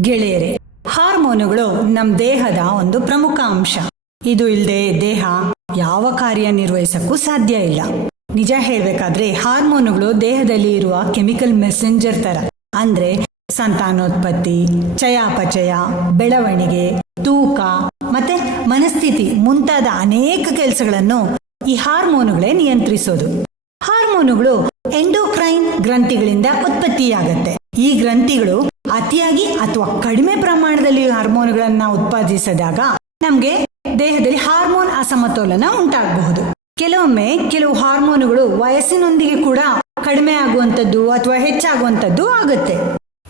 ಗೆಳೆಯರೆ, ಹಾರ್ಮೋನುಗಳು ನಮ್ಮ ದೇಹದ ಒಂದು ಪ್ರಮುಖ ಅಂಶ. ಇದು ಇಲ್ಲದೆ ದೇಹ ಯಾವ ಕಾರ್ಯ ನಿರ್ವಹಿಸಕ್ಕೂ ಸಾಧ್ಯ ಇಲ್ಲ. ನಿಜ ಹೇಳ್ಬೇಕಾದ್ರೆ ಹಾರ್ಮೋನುಗಳು ದೇಹದಲ್ಲಿ ಇರುವ ಕೆಮಿಕಲ್ ಮೆಸೆಂಜರ್ ತರ. ಅಂದ್ರೆ ಸಂತಾನೋತ್ಪತ್ತಿ, ಚಯಾಪಚಯ, ಬೆಳವಣಿಗೆ, ತೂಕ ಮತ್ತೆ ಮನಸ್ಥಿತಿ ಮುಂತಾದ ಅನೇಕ ಕೆಲಸಗಳನ್ನು ಈ ಹಾರ್ಮೋನುಗಳೇ ನಿಯಂತ್ರಿಸೋದು. ಹಾರ್ಮೋನುಗಳು ಎಂಡೋಕ್ರೈನ್ ಗ್ರಂಥಿಗಳಿಂದ ಉತ್ಪತ್ತಿಯಾಗತ್ತೆ. ಈ ಗ್ರಂಥಿಗಳು ಅತಿಯಾಗಿ ಅಥವಾ ಕಡಿಮೆ ಪ್ರಮಾಣದಲ್ಲಿ ಹಾರ್ಮೋನ್ಗಳನ್ನ ಉತ್ಪಾದಿಸಿದಾಗ ನಮ್ಗೆ ದೇಹದಲ್ಲಿ ಹಾರ್ಮೋನ್ ಅಸಮತೋಲನ ಉಂಟಾಗಬಹುದು. ಕೆಲವೊಮ್ಮೆ ಕೆಲವು ಹಾರ್ಮೋನುಗಳು ವಯಸ್ಸಿನೊಂದಿಗೆ ಕೂಡ ಕಡಿಮೆ ಆಗುವಂಥದ್ದು ಅಥವಾ ಹೆಚ್ಚಾಗುವಂಥದ್ದು ಆಗುತ್ತೆ.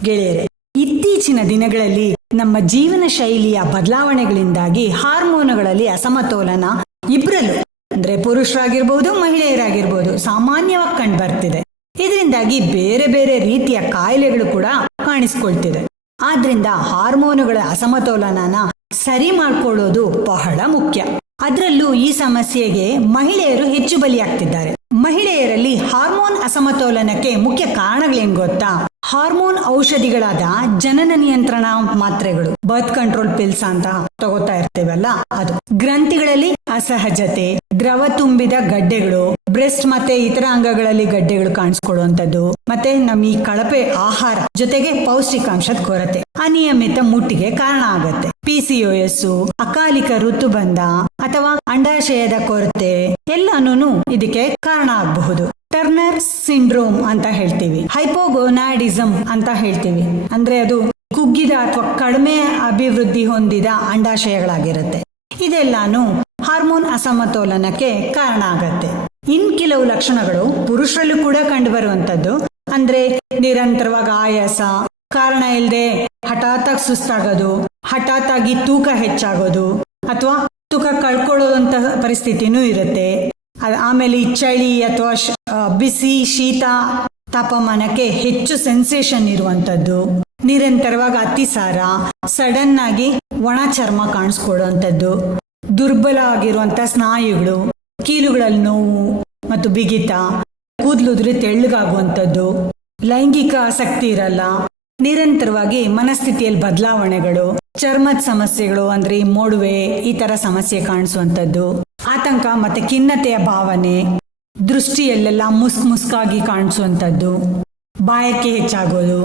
ಗೆಳೆಯರೆ, ಇತ್ತೀಚಿನ ದಿನಗಳಲ್ಲಿ ನಮ್ಮ ಜೀವನ ಶೈಲಿಯ ಬದಲಾವಣೆಗಳಿಂದಾಗಿ ಹಾರ್ಮೋನುಗಳಲ್ಲಿ ಅಸಮತೋಲನ ಇಬ್ಬರಲ್ಲೂ ಅಂದ್ರೆ ಪುರುಷರಾಗಿರ್ಬೋದು, ಮಹಿಳೆಯರಾಗಿರ್ಬೋದು, ಸಾಮಾನ್ಯವಾಗಿ ಕಂಡು ಬರ್ತಿದೆ. ಇದರಿಂದಾಗಿ ಬೇರೆ ಬೇರೆ ರೀತಿಯ ಕಾಯಿಲೆಗಳು ಕೂಡ ಕಾಣಿಸ್ಕೊಳ್ತಿದೆ. ಆದ್ರಿಂದ ಹಾರ್ಮೋನುಗಳ ಅಸಮತೋಲನನ ಸರಿ ಮಾಡ್ಕೊಳ್ಳೋದು ಬಹಳ ಮುಖ್ಯ. ಅದರಲ್ಲೂ ಈ ಸಮಸ್ಯೆಗೆ ಮಹಿಳೆಯರು ಹೆಚ್ಚು ಬಲಿಯಾಗ್ತಿದ್ದಾರೆ. ಮಹಿಳೆಯರಲ್ಲಿ ಹಾರ್ಮೋನ್ ಅಸಮತೋಲನಕ್ಕೆ ಮುಖ್ಯ ಕಾರಣಗಳೇನ್ ಗೊತ್ತಾ? ಹಾರ್ಮೋನ್ ಔಷಧಿಗಳಾದ ಜನನ ನಿಯಂತ್ರಣ ಮಾತ್ರೆಗಳು ಬರ್ತ್ ಕಂಟ್ರೋಲ್ ಪಿಲ್ಸ್ ಅಂತ ತಗೋತಾ ಇರ್ತೇವಲ್ಲ, ಅದು ಗ್ರಂಥಿಗಳಲ್ಲಿ ಅಸಹಜತೆ, ದ್ರವ ತುಂಬಿದ ಗಡ್ಡೆಗಳು, ಬ್ರೆಸ್ಟ್ ಮತ್ತೆ ಇತರ ಅಂಗಗಳಲ್ಲಿ ಗಡ್ಡೆಗಳು ಕಾಣಿಸ್ಕೊಳ್ಳುವಂಥದ್ದು, ಮತ್ತೆ ನಮ್ಮ ಈ ಕಳಪೆ ಆಹಾರ ಜೊತೆಗೆ ಪೌಷ್ಟಿಕಾಂಶದ ಕೊರತೆ, ಅನಿಯಮಿತ ಮುಟ್ಟಿಗೆ ಕಾರಣ ಆಗತ್ತೆ. ಪಿಸಿಒಎಸ್ ಅಕಾಲಿಕ ಋತುಬಂಧ ಅಥವಾ ಅಂಡಾಶಯದ ಕೊರತೆ ಎಲ್ಲಾನು ಇದಕ್ಕೆ ಕಾರಣ ಆಗಬಹುದು. ಟರ್ನರ್ ಸಿಂಡ್ರೋಮ್ ಅಂತ ಹೇಳ್ತೀವಿ. ಹೈಪೋಗೋನಾಡಿಸಮ್ ಅಂತ ಹೇಳ್ತೀವಿ. ಅಂದ್ರೆ ಅದು ಕುಗ್ಗಿದ ಅಥವಾ ಕಡಿಮೆ ಅಭಿವೃದ್ಧಿ ಹೊಂದಿದ ಅಂಡಾಶಯಗಳಾಗಿರುತ್ತೆ. ಇದೆಲ್ಲಾನು ಹಾರ್ಮೋನ್ ಅಸಮತೋಲನಕ್ಕೆ ಕಾರಣ ಆಗತ್ತೆ. ಇನ್ ಕೆಲವು ಲಕ್ಷಣಗಳು ಪುರುಷರಲ್ಲೂ ಕೂಡ ಕಂಡು ಬರುವಂತದ್ದು ಅಂದ್ರೆ ನಿರಂತರವಾಗಿ ಆಯಾಸ, ಕಾರಣ ಇಲ್ಲದೆ ಹಠಾತ್ತಾಗಿ ಸುಸ್ತಾಗೋದು ಹಠಾತ್ ಆಗಿ ತೂಕ ಹೆಚ್ಚಾಗೋದು, ಅಥವಾ ತೂಕ ಕಳ್ಕೊಳ್ಳೋದಂತ ಪರಿಸ್ಥಿತಿನೂ ಇರುತ್ತೆ. ಆಮೇಲೆ ಈ ಚಳಿ ಅಥವಾ ಬಿಸಿ ಶೀತ ತಾಪಮಾನಕ್ಕೆ ಹೆಚ್ಚು ಸೆನ್ಸೇಷನ್ ಇರುವಂತದ್ದು. ನಿರಂತರವಾಗಿ ಅತಿಸಾರ ಸಡನ್ ಆಗಿ ಒಣ ಚರ್ಮ ಕಾಣಿಸ್ಕೊಳ್ಳುವಂಥದ್ದು ದುರ್ಬಲ ಆಗಿರುವಂತ ಸ್ನಾಯುಗಳು, ಕೀಲುಗಳಲ್ಲಿ ನೋವು ಮತ್ತು ಬಿಗಿತ ಕೂದಲುದ್ರಿ ತೆಳ್ಳಗಾಗುವಂಥದ್ದು ಲೈಂಗಿಕ ಆಸಕ್ತಿ ಇರಲ್ಲ, ನಿರಂತರವಾಗಿ ಮನಸ್ಥಿತಿಯಲ್ಲಿ ಬದಲಾವಣೆಗಳು, ಚರ್ಮದ ಸಮಸ್ಯೆಗಳು ಅಂದ್ರೆ ಮೊಡವೆ, ಈ ತರ ಸಮಸ್ಯೆ ಕಾಣಿಸುವಂಥದ್ದು ಆತಂಕ ಮತ್ತೆ ಖಿನ್ನತೆಯ ಭಾವನೆ ದೃಷ್ಟಿಯಲ್ಲೆಲ್ಲ ಮುಸ್ಕ್ ಮುಸ್ಕಾಗಿ ಕಾಣಿಸುವಂಥದ್ದು. ಬಾಯಕ್ಕೆ ಹೆಚ್ಚಾಗೋದು,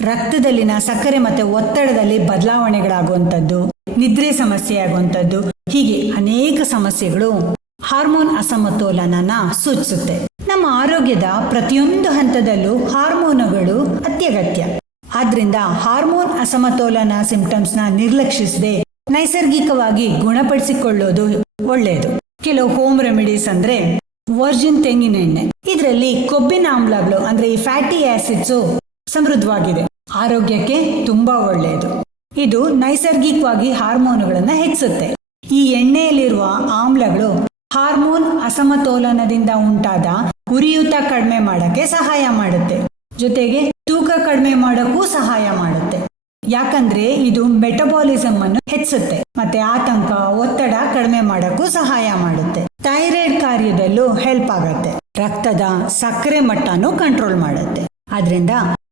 ರಕ್ತದಲ್ಲಿನ ಸಕ್ಕರೆ ಮತ್ತೆ ಒತ್ತಡದಲ್ಲಿ ಬದಲಾವಣೆಗಳಾಗುವಂಥದ್ದು, ನಿದ್ರೆ ಸಮಸ್ಯೆ ಆಗುವಂಥದ್ದು, ಹೀಗೆ ಅನೇಕ ಸಮಸ್ಯೆಗಳು ಹಾರ್ಮೋನ್ ಅಸಮತೋಲನನ ಸೂಚಿಸುತ್ತೆ. ನಮ್ಮ ಆರೋಗ್ಯದ ಪ್ರತಿಯೊಂದು ಹಂತದಲ್ಲೂ ಹಾರ್ಮೋನುಗಳು ಅತ್ಯಗತ್ಯ. ಆದ್ರಿಂದ ಹಾರ್ಮೋನ್ ಅಸಮತೋಲನ ಸಿಂಪ್ಟಮ್ಸ್ನ ನಿರ್ಲಕ್ಷಿಸದೆ ನೈಸರ್ಗಿಕವಾಗಿ ಗುಣಪಡಿಸಿಕೊಳ್ಳೋದು ಒಳ್ಳೆಯದು ಕೆಲವು ಹೋಮ್ ರೆಮಿಡೀಸ್ ಅಂದ್ರೆ ವರ್ಜಿನ್ ತೆಂಗಿನ ಎಣ್ಣೆ. ಇದರಲ್ಲಿ ಕೊಬ್ಬಿನ ಆಮ್ಲಗಳು ಅಂದ್ರೆ ಈ ಫ್ಯಾಟಿ ಆಸಿಡ್ಸು ಸಮೃದ್ಧವಾಗಿದೆ. ಆರೋಗ್ಯಕ್ಕೆ ತುಂಬಾ ಒಳ್ಳೆಯದು. ಇದು ನೈಸರ್ಗಿಕವಾಗಿ ಹಾರ್ಮೋನುಗಳನ್ನ ಹೆಚ್ಚಿಸುತ್ತೆ. ಈ ಎಣ್ಣೆಯಲ್ಲಿರುವ ಆಮ್ಲಗಳು ಹಾರ್ಮೋನ್ ಅಸಮತೋಲನದಿಂದ ಉಂಟಾದ ಉರಿಯೂತ ಕಡಿಮೆ ಮಾಡಕ್ಕೆ ಸಹಾಯ ಮಾಡುತ್ತೆ. ಜೊತೆಗೆ ತೂಕ ಕಡಿಮೆ ಮಾಡಕ್ಕೂ ಸಹಾಯ ಮಾಡುತ್ತೆ. ಯಾಕಂದ್ರೆ ಇದು ಮೆಟಬಾಲಿಸಮ್ ಅನ್ನು ಹೆಚ್ಚುತ್ತೆ ಮತ್ತೆ ಆತಂಕ, ಒತ್ತಡ ಕಡಿಮೆ ಮಾಡಕ್ಕೂ ಸಹಾಯ ಮಾಡುತ್ತೆ. ಥೈರಾಯ್ಡ್ ಕಾರ್ಯದಲ್ಲೂ ಹೆಲ್ಪ್ ಆಗತ್ತೆ. ರಕ್ತದ ಸಕ್ಕರೆ ಮಟ್ಟನೂ ಕಂಟ್ರೋಲ್ ಮಾಡುತ್ತೆ. ಆದ್ರಿಂದ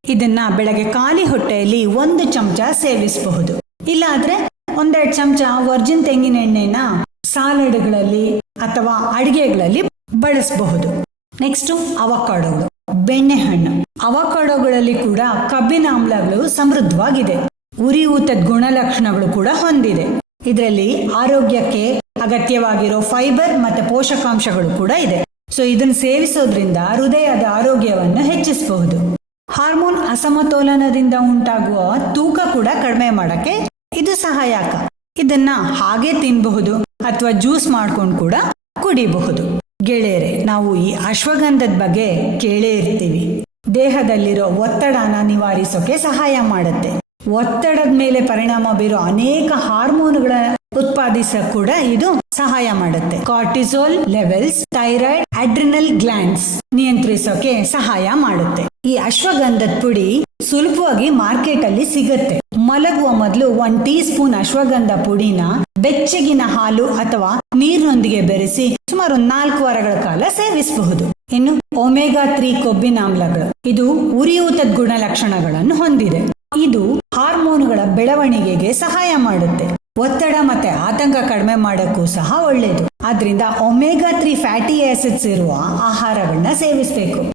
ಇದನ್ನ ಬೆಳಗ್ಗೆ ಖಾಲಿ ಹೊಟ್ಟೆಯಲ್ಲಿ ಒಂದು ಚಮಚ ಸೇವಿಸಬಹುದು. ಇಲ್ಲಾದ್ರೆ ಒಂದೆರಡು ಚಮಚ ವರ್ಜಿನ್ ತೆಂಗಿನ ಎಣ್ಣೆನ ಸಾಲಡ್ಗಳಲ್ಲಿ ಅಥವಾ ಅಡಿಗೆಗಳಲ್ಲಿ ಬಳಸಬಹುದು. ನೆಕ್ಸ್ಟ್ ಅವಕಾಡೋಗಳು ಬೆಣ್ಣೆಹಣ್ಣು. ಅವಕಾಡೋಗಳಲ್ಲಿ ಕೂಡ ಕಬ್ಬಿನ ಆಮ್ಲಗಳು ಸಮೃದ್ಧವಾಗಿದೆ. ಉರಿಯೂತದ ಗುಣಲಕ್ಷಣಗಳು ಕೂಡ ಹೊಂದಿದೆ. ಇದರಲ್ಲಿ ಆರೋಗ್ಯಕ್ಕೆ ಅಗತ್ಯವಾಗಿರೋ ಫೈಬರ್ ಮತ್ತೆ ಪೋಷಕಾಂಶಗಳು ಕೂಡ ಇದೆ. ಸೊ, ಇದನ್ನು ಸೇವಿಸೋದ್ರಿಂದ ಹೃದಯದ ಆರೋಗ್ಯವನ್ನು ಹೆಚ್ಚಿಸಬಹುದು. ಹಾರ್ಮೋನ್ ಅಸಮತೋಲನದಿಂದ ಉಂಟಾಗುವ ತೂಕ ಕೂಡ ಕಡಿಮೆ ಮಾಡಕ್ಕೆ ಇದು ಸಹಾಯಕ. ಇದನ್ನ ಹಾಗೆ ತಿನ್ನಬಹುದು ಅಥವಾ ಜ್ಯೂಸ್ ಮಾಡ್ಕೊಂಡು ಕೂಡ ಕುಡಿಬಹುದು. ಗೆಳೆಯರೆ, ನಾವು ಈ ಅಶ್ವಗಂಧದ ಬಗ್ಗೆ ಕೇಳೇ ಇರ್ತೀವಿ. ದೇಹದಲ್ಲಿರೋ ಒತ್ತಡನ ನಿವಾರಿಸೋಕೆ ಸಹಾಯ ಮಾಡುತ್ತೆ. ಒತ್ತಡದ ಮೇಲೆ ಪರಿಣಾಮ ಬೀರೋ ಅನೇಕ ಹಾರ್ಮೋನ್ಗಳ ಉತ್ಪಾದಿಸ ಕೂಡ ಇದು ಸಹಾಯ ಮಾಡುತ್ತೆ. Cortisol levels, thyroid, adrenal glands ನಿಯಂತ್ರಿಸೋಕೆ ಸಹಾಯ ಮಾಡುತ್ತೆ. ಈ ಅಶ್ವಗಂಧದ ಪುಡಿ ಸುಲಭವಾಗಿ ಮಾರ್ಕೆಟ್ ಅಲ್ಲಿ ಸಿಗತ್ತೆ. ಮಲಗುವ ಮೊದಲು ಒಂದ್ ಟೀ ಸ್ಪೂನ್ ಅಶ್ವಗಂಧ ಪುಡಿನ ಬೆಚ್ಚಗಿನ ಹಾಲು ಅಥವಾ ನೀರಿನೊಂದಿಗೆ ಬೆರೆಸಿ ಸುಮಾರು ನಾಲ್ಕು ವಾರಗಳ ಕಾಲ ಸೇವಿಸಬಹುದು. ಇನ್ನು ಒಮೆಗಾ ತ್ರೀ ಕೊಬ್ಬಿನ ಆಮ್ಲಗಳು. ಇದು ಉರಿಯೂತದ ಗುಣಲಕ್ಷಣಗಳನ್ನು ಹೊಂದಿದೆ. ಇದು ಹಾರ್ಮೋನುಗಳ ಬೆಳವಣಿಗೆಗೆ ಸಹಾಯ ಮಾಡುತ್ತೆ. ಒತ್ತಡ ಮತ್ತೆ ಆತಂಕ ಕಡಿಮೆ ಮಾಡೋಕ್ಕೂ ಸಹ ಒಳ್ಳೆಯದು ಆದ್ರಿಂದ ಒಮೆಗಾ ತ್ರೀ ಫ್ಯಾಟಿ ಆಸಿಡ್ಸ್ ಇರುವ ಆಹಾರಗಳನ್ನ ಸೇವಿಸಬೇಕು.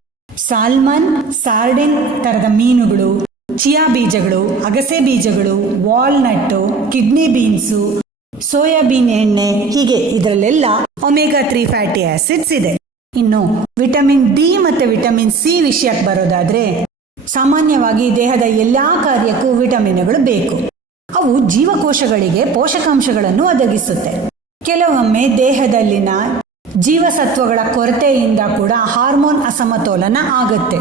ಸಾಲ್ಮನ್, ಸಾರ್ಡಿನ್ ತರದ ಮೀನುಗಳು, ಚಿಯಾ ಬೀಜಗಳು, ಅಗಸೆ ಬೀಜಗಳು, ವಾಲ್ನಟ್ಟು, ಕಿಡ್ನಿ ಬೀನ್ಸು, ಸೋಯಾಬೀನ್ ಎಣ್ಣೆ, ಹೀಗೆ ಇದರಲ್ಲೆಲ್ಲ ಒಮೆಗಾ ತ್ರೀ ಫ್ಯಾಟಿ ಆಸಿಡ್ಸ್ ಇದೆ. ಇನ್ನು ವಿಟಮಿನ್ ಡಿ ಮತ್ತೆ ವಿಟಮಿನ್ ಸಿ ವಿಷಯಕ್ಕೆ ಬರೋದಾದ್ರೆ ಸಾಮಾನ್ಯವಾಗಿ ದೇಹದ ಎಲ್ಲಾ ಕಾರ್ಯಕ್ಕೂ ವಿಟಮಿನ್ಗಳು ಬೇಕು. ಅವು ಜೀವಕೋಶಗಳಿಗೆ ಪೋಷಕಾಂಶಗಳನ್ನು ಒದಗಿಸುತ್ತೆ. ಕೆಲವೊಮ್ಮೆ ದೇಹದಲ್ಲಿನ ಜೀವಸತ್ವಗಳ ಕೊರತೆಯಿಂದ ಕೂಡ ಹಾರ್ಮೋನ್ ಅಸಮತೋಲನ ಆಗುತ್ತೆ.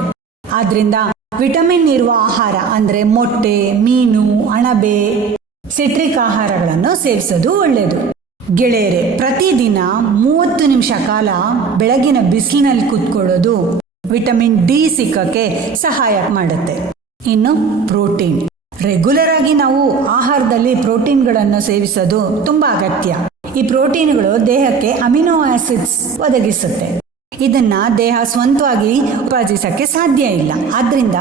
ಆದ್ರಿಂದ ವಿಟಮಿನ್ ಇರುವ ಆಹಾರ ಅಂದ್ರೆ ಮೊಟ್ಟೆ, ಮೀನು, ಅಣಬೆ, ಸಿಟ್ರಿಕ್ ಆಹಾರಗಳನ್ನು ಸೇವಿಸೋದು ಒಳ್ಳೆಯದು ಗೆಳೆಯರೆ, ಪ್ರತಿದಿನ ಮೂವತ್ತು ನಿಮಿಷ ಕಾಲ ಬೆಳಗಿನ ಬಿಸಿಲಿನಲ್ಲಿ ಕೂತ್ಕೊಳ್ಳೋದು ವಿಟಮಿನ್ ಡಿ ಸಿಕ್ಕಕ್ಕೆ ಸಹಾಯ ಮಾಡುತ್ತೆ. ಇನ್ನು ಪ್ರೋಟೀನ್. ರೆಗ್ಯುಲರ್ ಆಗಿ ನಾವು ಆಹಾರದಲ್ಲಿ ಪ್ರೋಟೀನ್ಗಳನ್ನು ಸೇವಿಸೋದು ತುಂಬಾ ಅಗತ್ಯ. ಈ ಪ್ರೋಟೀನ್ಗಳು ದೇಹಕ್ಕೆ ಅಮಿನೋ ಆಸಿಡ್ಸ್ ಒದಗಿಸುತ್ತೆ. ಇದನ್ನ ದೇಹ ಸ್ವಂತವಾಗಿ ಉತ್ಪಾದಿಸಕ್ಕೆ ಸಾಧ್ಯ ಇಲ್ಲ. ಆದ್ರಿಂದ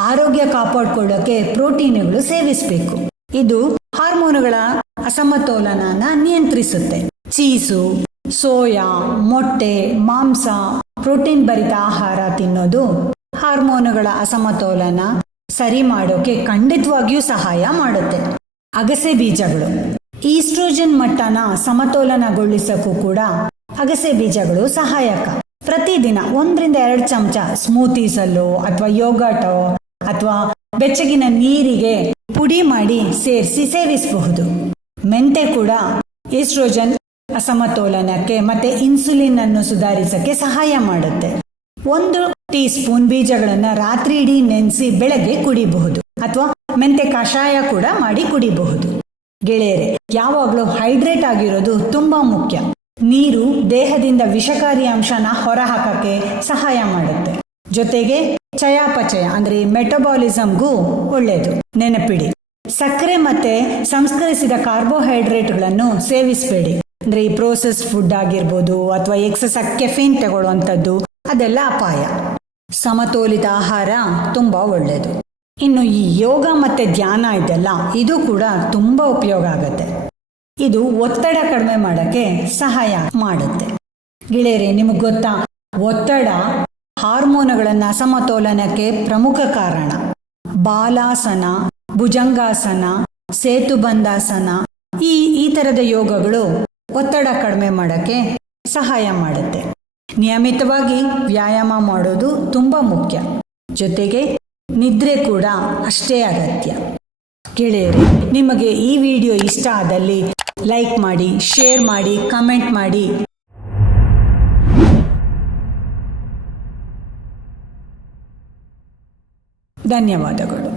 ಆರೋಗ್ಯ ಕಾಪಾಡಿಕೊಳ್ಳೋಕೆ ಪ್ರೋಟೀನ್ಗಳು ಸೇವಿಸಬೇಕು. ಇದು ಹಾರ್ಮೋನುಗಳ ಅಸಮತೋಲನನ ನಿಯಂತ್ರಿಸುತ್ತೆ. ಚೀಸು, ಸೋಯಾ, ಮೊಟ್ಟೆ, ಮಾಂಸ, ಪ್ರೋಟೀನ್ ಭರಿತ ಆಹಾರ ತಿನ್ನೋದು ಹಾರ್ಮೋನುಗಳ ಅಸಮತೋಲನ ಸರಿ ಮಾಡೋಕೆ ಖಂಡಿತವಾಗಿಯೂ ಸಹಾಯ ಮಾಡುತ್ತೆ. ಅಗಸೆ ಬೀಜಗಳು. ಈಸ್ಟ್ರೋಜನ್ ಮಟ್ಟನ ಸಮತೋಲನಗೊಳಿಸಕ್ಕೂ ಕೂಡ ಅಗಸೆ ಬೀಜಗಳು ಸಹಾಯಕ. ಪ್ರತಿದಿನ ಒಂದರಿಂದ ಎರಡು ಚಮಚ ಸ್ಮೂತೀಸಲ್ಲೋ ಅಥವಾ ಯೋಗಾಟೋ ಅಥವಾ ಬೆಚ್ಚಗಿನ ನೀರಿಗೆ ಪುಡಿ ಮಾಡಿ ಸೇರಿಸಿ ಸೇವಿಸಬಹುದು. ಮೆಂತೆ ಕೂಡ ಈಸ್ಟ್ರೋಜನ್ ಅಸಮತೋಲನಕ್ಕೆ ಮತ್ತೆ ಇನ್ಸುಲಿನ್ ಅನ್ನು ಸುಧಾರಿಸಕ್ಕೆ ಸಹಾಯ ಮಾಡುತ್ತೆ. ಒಂದು ಟೀ ಸ್ಪೂನ್ ಬೀಜಗಳನ್ನ ರಾತ್ರಿ ಇಡೀ ನೆನೆಸಿ ಬೆಳಗ್ಗೆ ಕುಡಿಬಹುದು ಅಥವಾ ಮೆಂತೆ ಕಷಾಯ ಕೂಡ ಮಾಡಿ ಕುಡಿಬಹುದು. ಗೆಳೆಯರೆ, ಯಾವಾಗಲೂ ಹೈಡ್ರೇಟ್ ಆಗಿರೋದು ತುಂಬಾ ಮುಖ್ಯ. ನೀರು ದೇಹದಿಂದ ವಿಷಕಾರಿ ಅಂಶನ ಹೊರಹಾಕಕ್ಕೆ ಸಹಾಯ ಮಾಡುತ್ತೆ. ಜೊತೆಗೆ ಚಯಾಪಚಯ ಅಂದ್ರೆ ಮೆಟಬಾಲಿಸಮ್ಗೂ ಒಳ್ಳೆಯದು ನೆನಪಿಡಿ, ಸಕ್ಕರೆ ಮತ್ತೆ ಸಂಸ್ಕರಿಸಿದ ಕಾರ್ಬೋಹೈಡ್ರೇಟ್ಗಳನ್ನು ಸೇವಿಸಬೇಡಿ. ಅಂದ್ರೆ ಈ ಪ್ರೋಸೆಸ್ ಫುಡ್ ಆಗಿರ್ಬೋದು ಅಥವಾ ಎಕ್ಸಸ್ ಕೆಫಿನ್ ತಗೊಳ್ಳುವಂಥದ್ದು, ಅದೆಲ್ಲ ಅಪಾಯ. ಸಮತೋಲಿತ ಆಹಾರ ತುಂಬಾ ಒಳ್ಳೆಯದು ಇನ್ನು ಈ ಯೋಗ ಮತ್ತೆ ಧ್ಯಾನ ಇದೆಲ್ಲ, ಇದು ಕೂಡ ತುಂಬಾ ಉಪಯೋಗ ಆಗುತ್ತೆ. ಇದು ಒತ್ತಡ ಕಡಿಮೆ ಮಾಡೋಕ್ಕೆ ಸಹಾಯ ಮಾಡುತ್ತೆ. ಗೆಳೆಯರೆ, ನಿಮಗೆ ಗೊತ್ತಾ? ಒತ್ತಡ ಹಾರ್ಮೋನುಗಳನ್ನ ಅಸಮತೋಲನಕ್ಕೆ ಪ್ರಮುಖ ಕಾರಣ. ಬಾಲಾಸನ, ಭುಜಂಗಾಸನ, ಸೇತುಬಂಧಾಸನ, ಈ ಈ ಥರದ ಯೋಗಗಳು ಒತ್ತಡ ಕಡಿಮೆ ಮಾಡೋಕ್ಕೆ ಸಹಾಯ ಮಾಡುತ್ತೆ. ನಿಯಮಿತವಾಗಿ ವ್ಯಾಯಾಮ ಮಾಡೋದು ತುಂಬ ಮುಖ್ಯ. ಜೊತೆಗೆ ನಿದ್ರೆ ಕೂಡ ಅಷ್ಟೇ ಅಗತ್ಯ. ಗೆಳೆಯರೆ, ನಿಮಗೆ ಈ ವಿಡಿಯೋ ಇಷ್ಟ ಆದಲ್ಲಿ ಲೈಕ್ ಮಾಡಿ, ಶೇರ್ ಮಾಡಿ, ಕಮೆಂಟ್ ಮಾಡಿ. ಧನ್ಯವಾದಗಳು.